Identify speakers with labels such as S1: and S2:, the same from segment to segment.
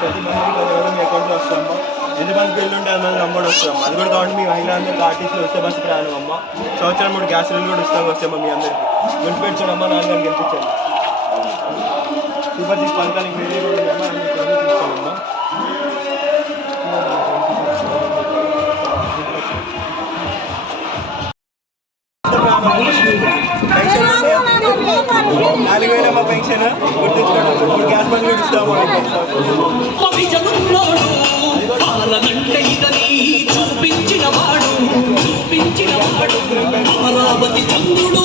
S1: ప్రతి మందికి పది రోజులు మీ అకౌంట్లో వస్తామమ్మా ఎంతమందికి బిల్లు ఉంటే అంతమంది అమ్మడి వస్తాం అది కూడా కాబట్టి మీ మహిళలందరికీ ఆర్టీసీలో వచ్చే బస్సు ప్రయాణం అమ్మ సంవత్సరం మూడు గ్యాస్ సిలిండర్ కూడా ఇస్తాం వస్తామా మీ అందరికీ గుర్తుపెట్టుకోండి అమ్మ నాన్నగారికి గెలిపించండి సూపర్ సిక్స్ పథకానికి మీరే కూడా అమ్మ అన్ని చోట్ల తీసుకోమమ్మా పెన్షన్ నాలుగు వేలమ్మ పెన్షన్ గుర్తించుకోండి. ఇప్పుడు గ్యాస్ బంద్ కూడా ఇస్తాము
S2: చూపించిన వాడు చూపించిన వాడు. అమరావతి చంద్రుడు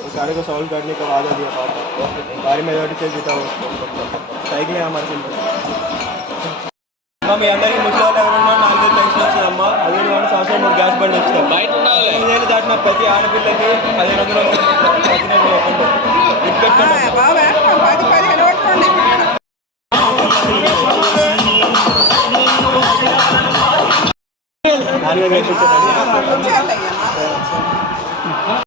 S1: उस सारे को सॉल्व करने का वादा दिया पापा गाड़ी मेजोरिटी से जीता उसको సైకిల్ हमारे सिंह అమ్మ మీ అందరికీ ముసలి వాళ్ళు ఎవరున్నా నాలుగైదు పెన్షన్ వస్తుందమ్మా పదిహేను వందల సంవత్సరం మూడు గ్యాస్ బండ్ వస్తాం బయట ఐదేళ్ళు దాటిన ప్రతి ఆడపిల్లకి పదిహేను వందలు వస్తుంది ప్రతి నెల అకౌంట్ గుర్తుపెట్టుకోండి
S3: బాబా పది పదిహేను పట్టుకోండి
S1: నాలుగైదు వేలు పెట్టండి.
S3: చేయాలయ్యా